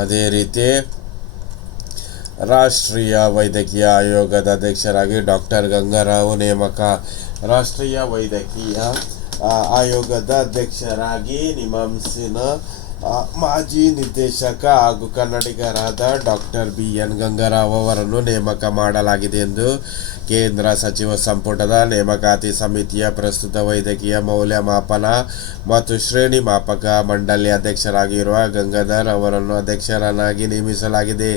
ಅದೇ ರೀತಿ ರಾಷ್ಟ್ರೀಯ ವೈದ್ಯಕೀಯ ಆಯೋಗದ ಅಧ್ಯಕ್ಷರಾಗಿ ಡಾಕ್ಟರ್ ಗಂಗಾರಾವ್ ನೇಮಕ. ರಾಷ್ಟ್ರೀಯ ವೈದ್ಯಕೀಯ ಆಯೋಗದ ಅಧ್ಯಕ್ಷರಾಗಿ ನಿಮಾಂಸಿನ ಮಾಜಿ ನಿರ್ದೇಶಕ ಹಾಗೂ ಕನ್ನಡಿಗರಾದ ಡಾಕ್ಟರ್ ಬಿ ಎನ್ ಗಂಗಾರಾವ್ ಅವರನ್ನು ನೇಮಕ ಮಾಡಲಾಗಿದೆ ಎಂದು ಕೇಂದ್ರ ಸಚಿವ ಸಂಪುಟದ ನೇಮಕಾತಿ ಸಮಿತಿಯ ಪ್ರಸ್ತುತ ವೈದ್ಯಕೀಯ ಮೌಲ್ಯಮಾಪನ ಮತ್ತು ಶ್ರೇಣಿ ಮಾಪಕ ಮಂಡಳಿ ಅಧ್ಯಕ್ಷರಾಗಿರುವ ಗಂಗಾಧರ್ ಅವರನ್ನು ಅಧ್ಯಕ್ಷರನ್ನಾಗಿ ನೇಮಿಸಲಾಗಿದೆ.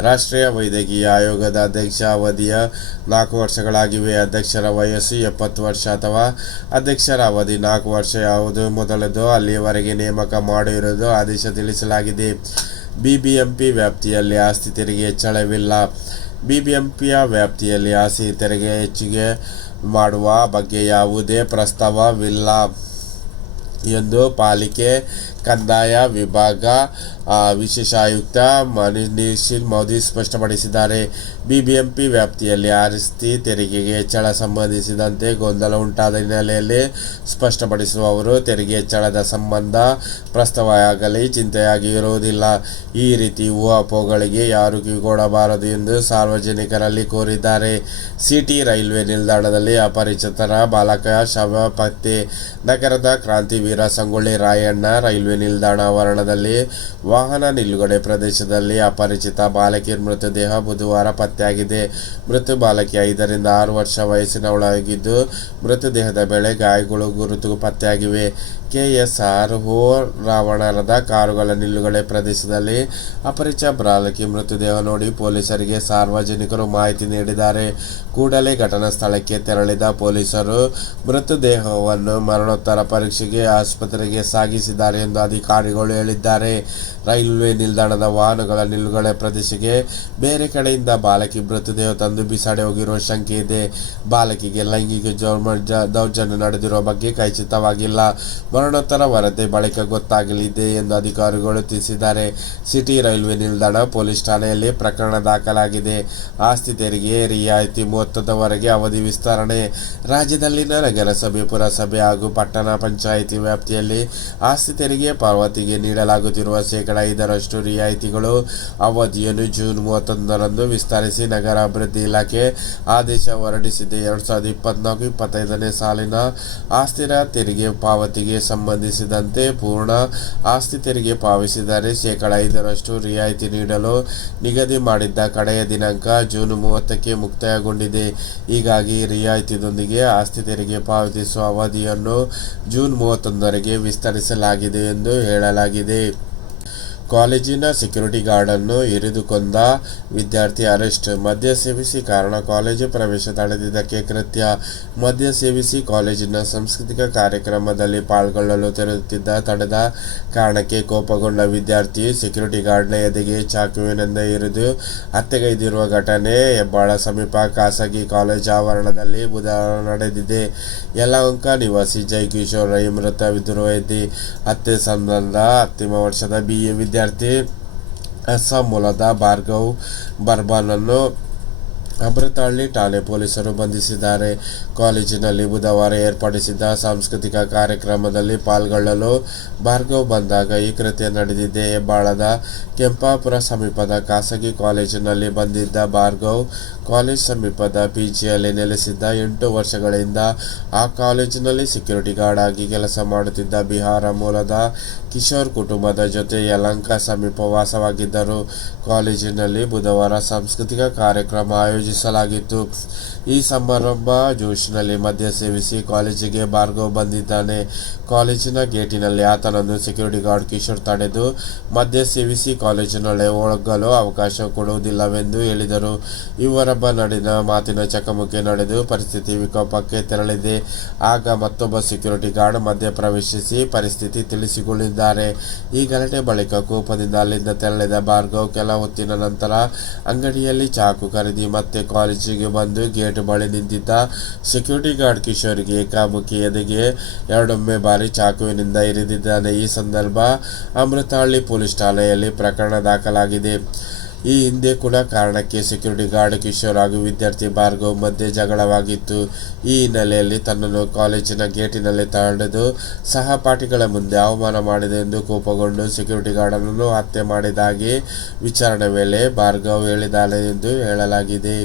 ರಾಷ್ಟ್ರೀಯ ವೈದ್ಯಕೀಯ ಆಯೋಗದ ಅಧ್ಯಕ್ಷ ಅವಧಿಯ ನಾಲ್ಕು ವರ್ಷಗಳಾಗಿವೆ. ಅಧ್ಯಕ್ಷರ ವಯಸ್ಸು ಎಪ್ಪತ್ತು ವರ್ಷ ಅಥವಾ ಅಧ್ಯಕ್ಷರ ಅವಧಿ ನಾಲ್ಕು ವರ್ಷ ಯಾವುದು ಮೊದಲದು ಅಲ್ಲಿಯವರೆಗೆ ನೇಮಕ ಮಾಡಿರುವುದು ಆದೇಶ ತಿಳಿಸಲಾಗಿದೆ. ಬಿಬಿಎಂಪಿ ವ್ಯಾಪ್ತಿಯಲ್ಲಿ ಆಸ್ತಿ ತೆರಿಗೆ ಹೆಚ್ಚಳವಿಲ್ಲ. ಬಿಬಿಎಂಪಿಯ ವ್ಯಾಪ್ತಿಯಲ್ಲಿ ಆಸ್ತಿ ತೆರಿಗೆ ಹೆಚ್ಚಿಗೆ ಮಾಡುವ ಬಗ್ಗೆ ಯಾವುದೇ ಪ್ರಸ್ತಾವವಿಲ್ಲ. ಎಂದು ಪಾಲಿಕೆ ಕಂದಾಯ ವಿಭಾಗ ವಿಶೇಷ ಆಯುಕ್ತ ಮನೀಶ್ ಮೋದಿ ಸ್ಪಷ್ಟಪಡಿಸಿದ್ದಾರೆ. ಬಿಬಿಎಂಪಿ ವ್ಯಾಪ್ತಿಯಲ್ಲಿ ಆಸ್ತಿ ತೆರಿಗೆಗೆ ಹೆಚ್ಚಳ ಸಂಬಂಧಿಸಿದಂತೆ ಗೊಂದಲ ಉಂಟಾದ ಹಿನ್ನೆಲೆಯಲ್ಲಿ ಸ್ಪಷ್ಟಪಡಿಸುವವರು ತೆರಿಗೆ ಹೆಚ್ಚಳದ ಸಂಬಂಧ ಪ್ರಸ್ತಾವವಾಗಲಿ ಚಿಂತೆಯಾಗಿ ಇರುವುದಿಲ್ಲ. ಈ ರೀತಿ ಊಹಾಪೋಗಳಿಗೆ ಯಾರು ಕಿವಿಗೊಡಬಾರದು ಎಂದು ಸಾರ್ವಜನಿಕರಲ್ಲಿ ಕೋರಿದ್ದಾರೆ. ಸಿಟಿ ರೈಲ್ವೆ ನಿಲ್ದಾಣದಲ್ಲಿ ಅಪರಿಚಿತರ ಬಾಲಕ ಶವ ಪತ್ತೆ, ನಗರದ ಕ್ರಾಂತಿವೀರ ಸಂಗೊಳ್ಳಿ ರಾಯಣ್ಣ ರೈಲ್ವೆ ನಿಲ್ದಾಣ ಆವರಣದಲ್ಲಿ ವಾಹನ ನಿಲುಗಡೆ ಪ್ರದೇಶದಲ್ಲಿ ಅಪರಿಚಿತ ಬಾಲಕಿಯ ಮೃತದೇಹ ಬುಧವಾರ ಪತ್ತೆಯಾಗಿದೆ. ಮೃತ ಬಾಲಕಿ ಐದರಿಂದ ಆರು ವರ್ಷ ವಯಸ್ಸಿನವಳಾಗಿದ್ದು ಮೃತದೇಹದ ಬೆಳೆ ಗಾಯಗಳು ಗುರುತು ಪತ್ತೆಯಾಗಿವೆ. ಕೆಎಸ್ಆರ್ ಓ ರಾವಣರದ ಕಾರುಗಳ ನಿಲುಗಡೆ ಪ್ರದೇಶದಲ್ಲಿ ಅಪರಿಚ ಬಾಲಕಿ ಮೃತದೇಹ ನೋಡಿ ಪೊಲೀಸರಿಗೆ ಸಾರ್ವಜನಿಕರು ಮಾಹಿತಿ ನೀಡಿದ್ದಾರೆ. ಕೂಡಲೇ ಘಟನಾ ಸ್ಥಳಕ್ಕೆ ತೆರಳಿದ ಪೊಲೀಸರು ಮೃತದೇಹವನ್ನು ಮರಣೋತ್ತರ ಪರೀಕ್ಷೆಗೆ ಆಸ್ಪತ್ರೆಗೆ ಸಾಗಿಸಿದ್ದಾರೆ ಎಂದು ಅಧಿಕಾರಿಗಳು ಹೇಳಿದ್ದಾರೆ. ರೈಲ್ವೆ ನಿಲ್ದಾಣದ ವಾಹನಗಳ ನಿಲುಗಡೆ ಪ್ರದೇಶಕ್ಕೆ ಬೇರೆ ಕಡೆಯಿಂದ ಬಾಲಕಿ ಮೃತದೇಹ ತಂದು ಬಿಸಾಡಿ ಹೋಗಿರುವ ಶಂಕೆ ಇದೆ. ಬಾಲಕಿಗೆ ಲೈಂಗಿಕ ದೌರ್ಜನ್ಯ ನಡೆದಿರುವ ಬಗ್ಗೆ ಖಚಿತವಾಗಿಲ್ಲ. ಮರಣೋತ್ತರ ವರದಿ ಬಳಿಕ ಗೊತ್ತಾಗಲಿದೆ ಎಂದು ಅಧಿಕಾರಿಗಳು ತಿಳಿಸಿದ್ದಾರೆ. ಸಿಟಿ ರೈಲ್ವೆ ನಿಲ್ದಾಣ ಪೊಲೀಸ್ ಠಾಣೆಯಲ್ಲಿ ಪ್ರಕರಣ ದಾಖಲಾಗಿದೆ. ಆಸ್ತಿ ತೆರಿಗೆ, ರಿಯಾಯಿತಿ ಮೊತ್ತದವರೆಗೆ ಅವಧಿ ವಿಸ್ತರಣೆ. ರಾಜ್ಯದಲ್ಲಿನ ನಗರಸಭೆ, ಪುರಸಭೆ ಹಾಗೂ ಪಟ್ಟಣ ಪಂಚಾಯಿತಿ ವ್ಯಾಪ್ತಿಯಲ್ಲಿ ಆಸ್ತಿ ತೆರಿಗೆ ಪಾವತಿಗೆ ನೀಡಲಾಗುತ್ತಿರುವ ಶೇಕಡ ಐದರಷ್ಟು ರಿಯಾಯಿತಿಗಳು ಅವಧಿಯನ್ನು ಜೂನ್ ಮೂವತ್ತೊಂದರಂದು ವಿಸ್ತರಿಸಿ ನಗರಾಭಿವೃದ್ಧಿ ಇಲಾಖೆ ಆದೇಶ ಹೊರಡಿಸಿದೆ. ಎರಡು ಸಾವಿರದ ಇಪ್ಪತ್ನಾಲ್ಕು, ಇಪ್ಪತ್ತೈದನೇ ಸಾಲಿನ ಆಸ್ತಿರ ತೆರಿಗೆ ಪಾವತಿಗೆ ಸಂಬಂಧಿಸಿದಂತೆ ಪೂರ್ಣ ಆಸ್ತಿ ತೆರಿಗೆ ಪಾವತಿಸಿದರೆ ಶೇಕಡ ಐದರಷ್ಟು ರಿಯಾಯಿತಿ ನೀಡಲು ನಿಗದಿ ಮಾಡಿದ್ದ ಕಡೆಯ ದಿನಾಂಕ ಜೂನ್ ಮೂವತ್ತಕ್ಕೆ ಮುಕ್ತಾಯಗೊಂಡಿದೆ. ಹೀಗಾಗಿ ರಿಯಾಯಿತಿದೊಂದಿಗೆ ಆಸ್ತಿ ತೆರಿಗೆ ಪಾವತಿಸುವ ಅವಧಿಯನ್ನು ಜೂನ್ ಮೂವತ್ತೊಂದರಿಗೆ ವಿಸ್ತರಿಸಲಾಗಿದೆ ಎಂದು ಹೇಳಲಾಗಿದೆ. ಕಾಲೇಜಿನ ಸೆಕ್ಯೂರಿಟಿ ಗಾರ್ಡನ್ನು ಇರಿದುಕೊಂಡ ವಿದ್ಯಾರ್ಥಿ ಅರೆಸ್ಟ್. ಮದ್ಯ ಸೇವಿಸಿ ಕಾರಣ ಕಾಲೇಜು ಪ್ರವೇಶ ತಡೆದಿದ್ದಕ್ಕೆ ಕೃತ್ಯ. ಮದ್ಯ ಸೇವಿಸಿ ಕಾಲೇಜಿನ ಸಾಂಸ್ಕೃತಿಕ ಕಾರ್ಯಕ್ರಮದಲ್ಲಿ ಪಾಲ್ಗೊಳ್ಳಲು ತೆರಳುತ್ತಿದ್ದ ತಡೆದ ಕಾರಣಕ್ಕೆ ಕೋಪಗೊಂಡ ವಿದ್ಯಾರ್ಥಿ ಸೆಕ್ಯೂರಿಟಿ ಗಾರ್ಡ್ನ ಎದೆಗೆ ಚಾಕುವಿನಿಂದ ಇರಿದು ಹತ್ಯೆಗೈದಿರುವ ಘಟನೆ ಹೆಬ್ಬಾಳ ಸಮೀಪ ಖಾಸಗಿ ಕಾಲೇಜ್ ಆವರಣದಲ್ಲಿ ಬುಧವಾರ ನಡೆದಿದೆ. ಯಲಹಂಕ ನಿವಾಸಿ ಜೈ ಕಿಶೋರ್ ರೈ ಮೃತ ವಿದ್ರೋಹಿ, ಹತ್ಯೆ ಸಂಬಂಧ ಅಂತಿಮ ವರ್ಷದ ಬಿಎ ವಿದ್ಯಾರ್ಥಿ ಅಸ್ಸಾಂ ಮೂಲದ ಭಾರ್ಗವ್ ಬರ್ಬಾನನ್ನು ಅಮೃತಹಳ್ಳಿ ಠಾಣೆ ಪೊಲೀಸರು ಬಂಧಿಸಿದ್ದಾರೆ. ಕಾಲೇಜಿನಲ್ಲಿ ಬುಧವಾರ ಏರ್ಪಡಿಸಿದ್ದ ಸಾಂಸ್ಕೃತಿಕ ಕಾರ್ಯಕ್ರಮದಲ್ಲಿ ಪಾಲ್ಗೊಳ್ಳಲು ಭಾರ್ಗವ್ ಬಂದಾಗ ಈ ಕೃತ್ಯ ನಡೆದಿದೆ. ಹೆಬ್ಬಾಳದ ಕೆಂಪಾಪುರ ಸಮೀಪದ ಖಾಸಗಿ ಕಾಲೇಜಿನಲ್ಲಿ ಬಂದಿದ್ದ ಭಾರ್ಗವ್, ಕಾಲೇಜ್ ಸಮೀಪದ ಪಿಜಿಯಲ್ಲಿ ನೆಲೆಸಿದ್ದ ಎಂಟು ವರ್ಷಗಳಿಂದ ಆ ಕಾಲೇಜಿನಲ್ಲಿ ಸೆಕ್ಯೂರಿಟಿ ಗಾರ್ಡ್ ಆಗಿ ಕೆಲಸ ಮಾಡುತ್ತಿದ್ದ ಬಿಹಾರ ಮೂಲದ ಕಿಶೋರ್ ಕುಟುಂಬದ ಜೊತೆ ಯಲಂಕ ಸಮೀಪ ವಾಸವಾಗಿದ್ದರು. ಕಾಲೇಜಿನಲ್ಲಿ ಬುಧವಾರ ಸಾಂಸ್ಕೃತಿಕ ಕಾರ್ಯಕ್ರಮ ಆಯೋಜಿಸಲಾಗಿತ್ತು ಈ ಸಮಾರಂಭ ಜೋಶ್ನಲ್ಲಿ ಮದ್ಯ ಸೇವಿಸಿ ಕಾಲೇಜಿಗೆ ಭಾರ್ಗವ್ ಬಂದಿದ್ದಾನೆ. ಕಾಲೇಜಿನ ಗೇಟಿನಲ್ಲಿ ಆತನನ್ನು ಸೆಕ್ಯೂರಿಟಿ ಗಾರ್ಡ್ ಕಿಶೋರ್ ತಡೆದು ಮದ್ಯ ಸೇವಿಸಿ ಕಾಲೇಜಿನಲ್ಲಿ ಒಳಗಲು ಅವಕಾಶ ಕೊಡುವುದಿಲ್ಲವೆಂದು ಹೇಳಿದರು. ಇವರೊಬ್ಬ ನಡೆದ ಮಾತಿನ ಚಕಮಕಿ ನಡೆದು ಪರಿಸ್ಥಿತಿ ವಿಕೋಪಕ್ಕೆ ತೆರಳಿದೆ. ಆಗ ಮತ್ತೊಬ್ಬ ಸೆಕ್ಯೂರಿಟಿ ಗಾರ್ಡ್ ಮಧ್ಯ ಪ್ರವೇಶಿಸಿ ಪರಿಸ್ಥಿತಿ ತಿಳಿಸಿಕೊಂಡಿದ್ದಾರೆ ಈ ಗಲಾಟೆ ಬಳಿಕ ಕೋಪದಿಂದ ಅಲ್ಲಿಂದ ತೆರಳಿದ ಭಾರ್ಗವ್ ಕೆಲ ಹೊತ್ತಿನ ನಂತರ ಅಂಗಡಿಯಲ್ಲಿ ಚಾಕು ಖರೀದಿ ಮತ್ತೆ ಕಾಲೇಜಿಗೆ ಬಂದು ಗೇಟ್ ಬಳಿ ನಿಂತಿದ್ದ ಸೆಕ್ಯೂರಿಟಿ ಗಾರ್ಡ್ ಕಿಶೋರ್ಗೆ ಏಕಾಮುಖಿ ಎದೆಗೆ ಎರಡೊಮ್ಮೆ ಬಾರಿ ಚಾಕುವಿನಿಂದ ಇರಿದಿದ್ದಾನೆ. ಈ ಸಂದರ್ಭ ಅಮೃತಹಳ್ಳಿ ಪೊಲೀಸ್ ಠಾಣೆಯಲ್ಲಿ ಪ್ರಕರಣ ದಾಖಲಾಗಿದೆ. ಈ ಹಿಂದೆ ಕೂಡ ಕಾರಣಕ್ಕೆ ಸೆಕ್ಯೂರಿಟಿ ಗಾರ್ಡ್ ಕಿಶೋರ್ ಹಾಗೂ ವಿದ್ಯಾರ್ಥಿ ಭಾರ್ಗವ್ ಮಧ್ಯೆ ಜಗಳವಾಗಿತ್ತು. ಈ ಹಿನ್ನೆಲೆಯಲ್ಲಿ ತನ್ನನ್ನು ಕಾಲೇಜಿನ ಗೇಟಿನಲ್ಲಿ ತಡೆದು ಸಹಪಾಠಿಗಳ ಮುಂದೆ ಅವಮಾನ ಮಾಡಿದೆ ಎಂದು ಕೋಪಗೊಂಡು ಸೆಕ್ಯೂರಿಟಿ ಗಾರ್ಡನನ್ನು ಹತ್ಯೆ ಮಾಡಿದಾಗಿ ವಿಚಾರಣೆ ವೇಳೆ ಭಾರ್ಗವ್ ಹೇಳಿದ್ದಾನೆ ಎಂದು ಹೇಳಲಾಗಿದೆ.